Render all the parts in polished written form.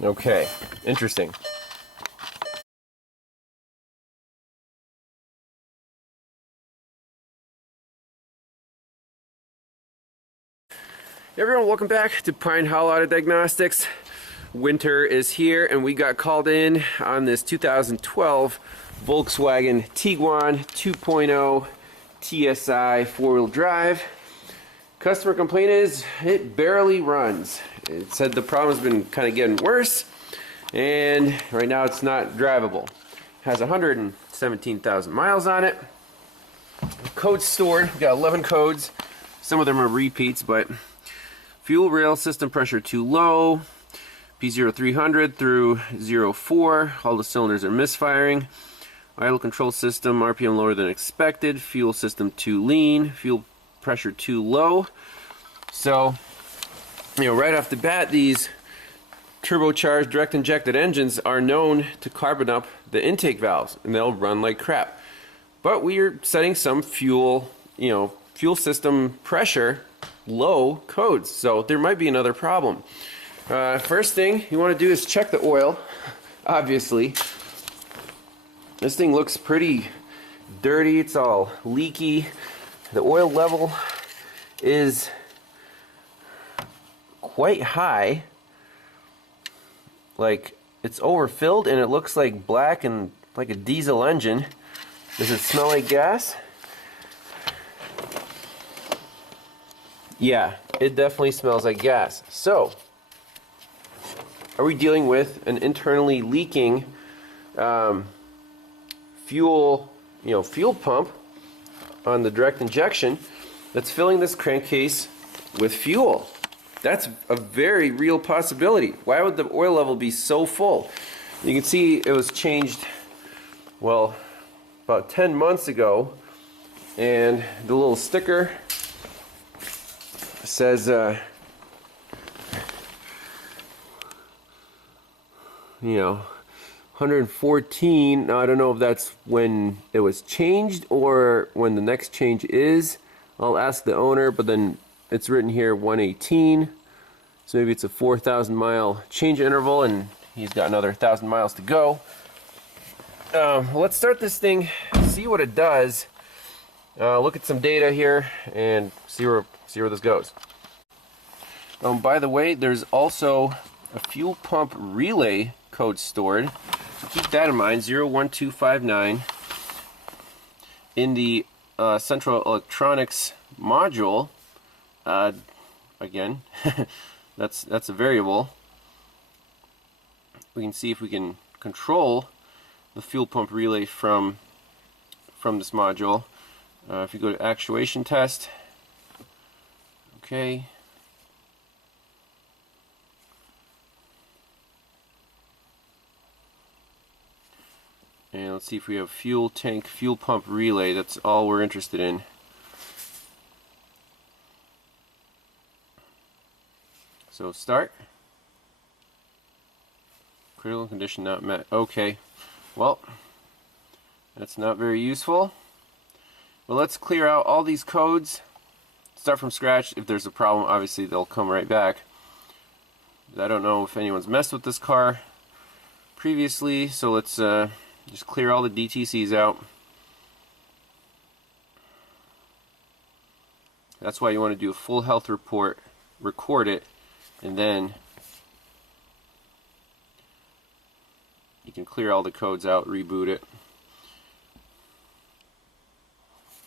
Okay, interesting. Everyone, welcome back to Pine Hollow Auto Diagnostics. Winter is here and we got called in on this 2012 Volkswagen Tiguan 2.0 TSI four-wheel drive. Customer complaint is it barely runs. It said the problem has been kind of getting worse and right now it's not drivable. It has 117,000 miles on it. Codes stored, we got 11 codes. Some of them are repeats, but fuel rail system pressure too low, P0300 through 04, all the cylinders are misfiring. Idle control system, RPM lower than expected, fuel system too lean, fuel pressure too low. So, right off the bat, these turbocharged direct injected engines are known to carbon up the intake valves and they'll run like crap. But we are setting some fuel system pressure low codes, so there might be another problem. First thing you want to do is check the oil. Obviously, this thing looks pretty dirty, it's all leaky. The oil level is quite high, like it's overfilled and it looks like black and like a diesel engine. Does it smell like gas? Yeah, it definitely smells like gas. So, are we dealing with an internally leaking fuel pump on the direct injection that's filling this crankcase with fuel? That's a very real possibility. Why would the oil level be so full? You can see it was changed, well, about 10 months ago, and the little sticker says 114. Now I don't know if that's when it was changed or when the next change is. I'll ask the owner, but then it's written here 118, so maybe it's a 4,000 mile change interval and he's got another 1,000 miles to go. Let's start this thing, see what it does, look at some data here and see where this goes. By the way, there's also a fuel pump relay code stored, so keep that in mind, 01259 in the central electronics module. Again, that's a variable. We can see if we can control the fuel pump relay from this module. If you go to actuation test, okay, and let's see if we have fuel tank, fuel pump relay. That's all we're interested in. So start. Critical condition not met. Okay, well, that's not very useful. But let's clear out all these codes. Start from scratch. If there's a problem, obviously they'll come right back. I don't know if anyone's messed with this car previously, so let's just clear all the DTCs out. That's why you want to do a full health report, record it, and then you can clear all the codes out, reboot it.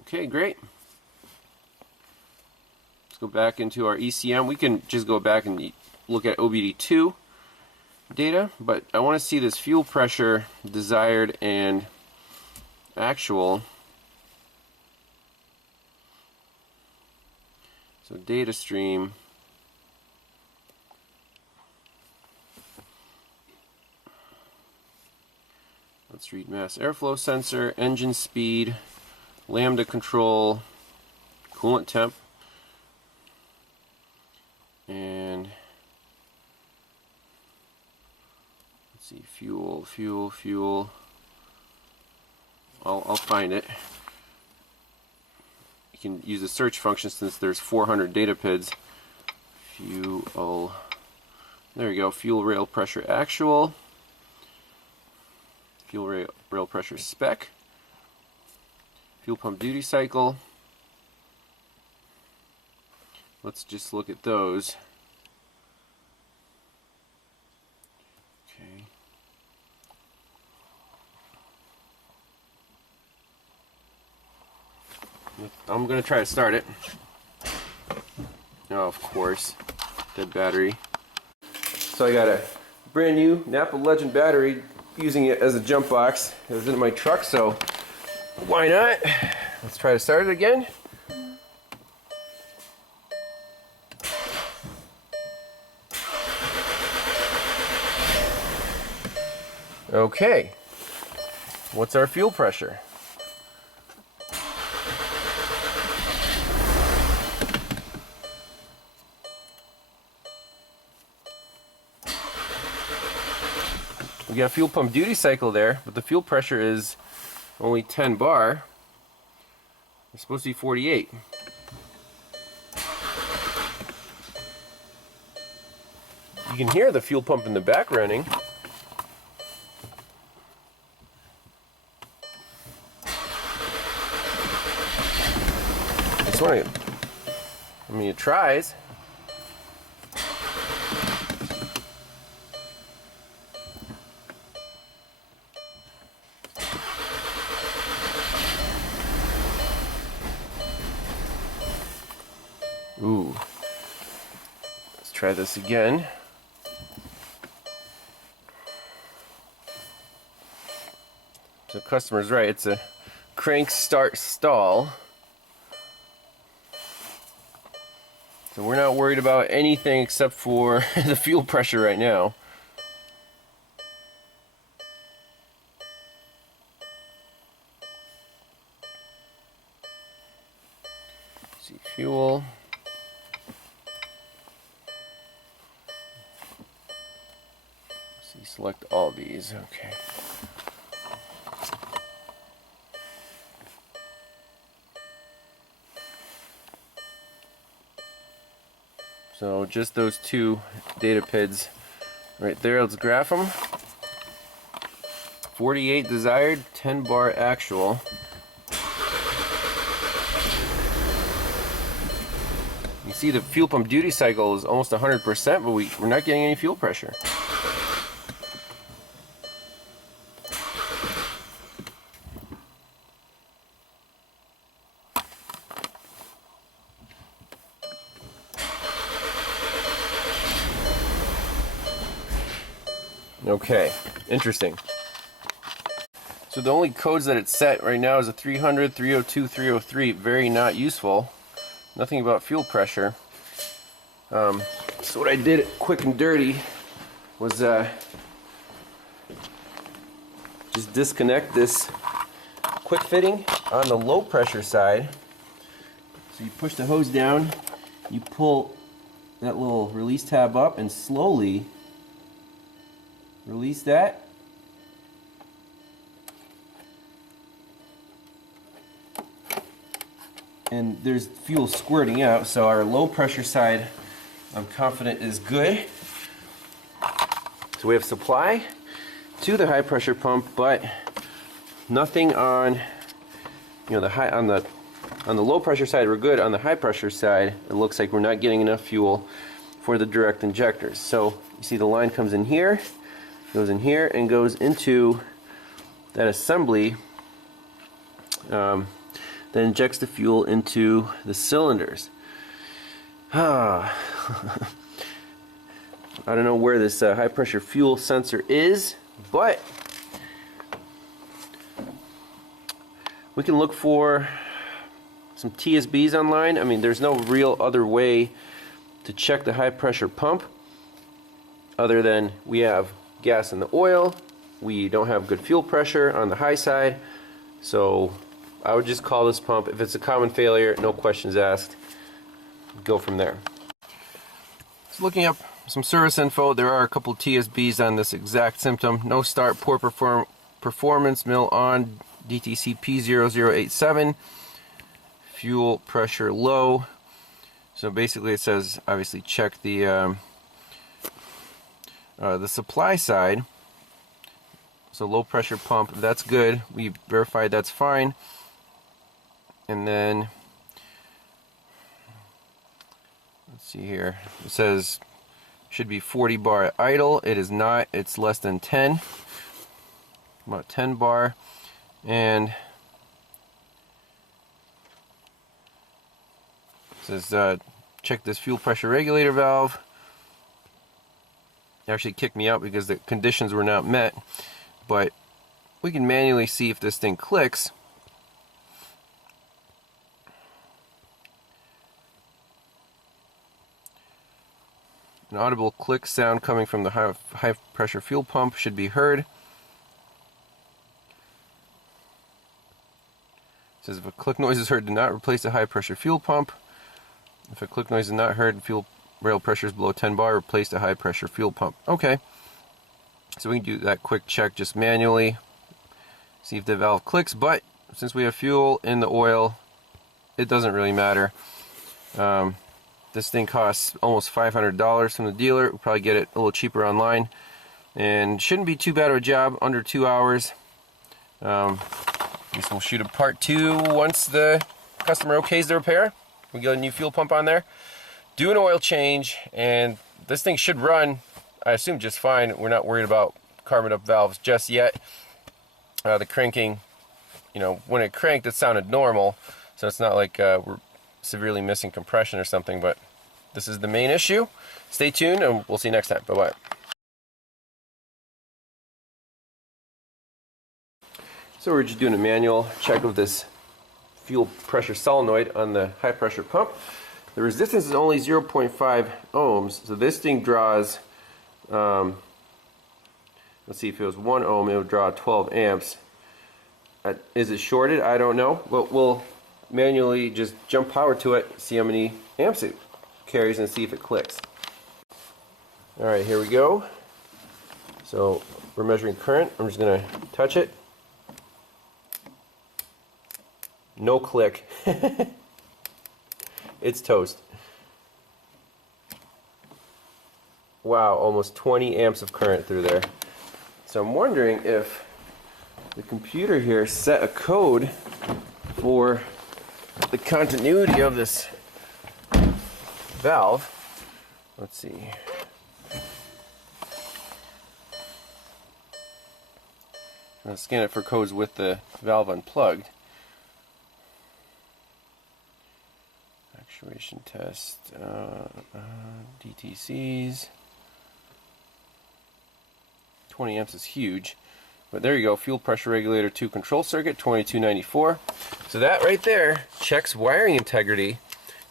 Okay, great. Let's go back into our ECM. We can just go back and look at OBD2 data, but I want to see this fuel pressure desired and actual. So data stream. Let's read mass airflow sensor, engine speed, lambda control, coolant temp, and let's see, fuel. I'll find it. You can use the search function since there's 400 data PIDs. Fuel There you go, fuel rail pressure actual, fuel rail pressure spec, fuel pump duty cycle. Let's just look at those. Okay. I'm going to try to start it. Oh, of course, dead battery. So I got a brand new Napa Legend battery, using it as a jump box. It was in my truck, so why not? Let's try to start it again. Okay, what's our fuel pressure? We got a fuel pump duty cycle there, but the fuel pressure is only 10 bar. It's supposed to be 48. You can hear the fuel pump in the back running. It tries. Ooh. Let's try this again. So customer's right, it's a crank start stall. So we're not worried about anything except for the fuel pressure right now. See fuel. See, select all these. Okay. So just those two data PIDs right there. Let's graph them. 48 desired, 10 bar actual. You see the fuel pump duty cycle is almost 100%, but we're not getting any fuel pressure. Okay, interesting. So the only codes that it's set right now is a 300, 302, 303. Very not useful. Nothing about fuel pressure. So what I did quick and dirty was just disconnect this quick fitting on the low pressure side. So you push the hose down, you pull that little release tab up and slowly release that. And there's fuel squirting out, so our low pressure side, I'm confident, is good. So we have supply to the high pressure pump, but nothing on, the high on the low pressure side we're good. On the high pressure side, it looks like we're not getting enough fuel for the direct injectors. So you see the line comes in here, goes in here, and goes into that assembly that injects the fuel into the cylinders. I don't know where this high pressure fuel sensor is, but we can look for some TSBs online. I mean, there's no real other way to check the high pressure pump other than we have gas in the oil, we don't have good fuel pressure on the high side, so I would just call this pump. If it's a common failure, no questions asked, go from there. So looking up some service info, there are a couple TSBs on this exact symptom. No start, poor performance, mill on, DTC P0087, fuel pressure low. So basically it says obviously check the The supply side, so low pressure pump, that's good. We verified that's fine. And then, let's see here. It says should be 40 bar at idle. It is not. It's less than 10. About 10 bar. And it says check this fuel pressure regulator valve. It actually kicked me out because the conditions were not met. But we can manually see if this thing clicks. An audible click sound coming from the high pressure fuel pump should be heard. It says if a click noise is heard, do not replace the high pressure fuel pump. If a click noise is not heard, fuel rail pressure is below 10 bar, replace the high pressure fuel pump. Okay, so we can do that quick check just manually, see if the valve clicks, but since we have fuel in the oil, it doesn't really matter. This thing costs almost $500 from the dealer. We'll probably get it a little cheaper online, and shouldn't be too bad of a job, under 2 hours. I guess we'll shoot a part 2 once the customer okays the repair. We get a new fuel pump on there, do an oil change, and this thing should run, I assume, just fine. We're not worried about carbon up valves just yet. The cranking, you know, when it cranked, it sounded normal, so it's not like we're severely missing compression or something, but this is the main issue. Stay tuned, and we'll see you next time. Bye-bye. So we're just doing a manual check of this fuel pressure solenoid on the high pressure pump. The resistance is only 0.5 ohms, so this thing draws, let's see, if it was 1 ohm, it would draw 12 amps. Is it shorted? I don't know, but we'll manually just jump power to it, see how many amps it carries, and see if it clicks. Alright, here we go. So we're measuring current. I'm just going to touch it. No click. It's toast. Wow, almost 20 amps of current through there. So I'm wondering if the computer here set a code for the continuity of this valve. Let's see. I'm going to scan it for codes with the valve unplugged. Actuation test, DTCs. 20 amps is huge. But there you go, fuel pressure regulator 2 control circuit, 2294. So that right there checks wiring integrity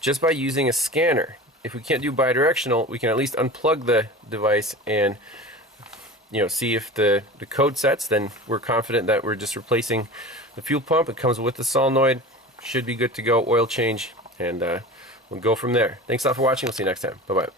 just by using a scanner. If we can't do bidirectional, we can at least unplug the device and, you know, see if the code sets. Then we're confident that we're just replacing the fuel pump. It comes with the solenoid, should be good to go, oil change, and we'll go from there. Thanks a lot for watching. We'll see you next time. Bye-bye.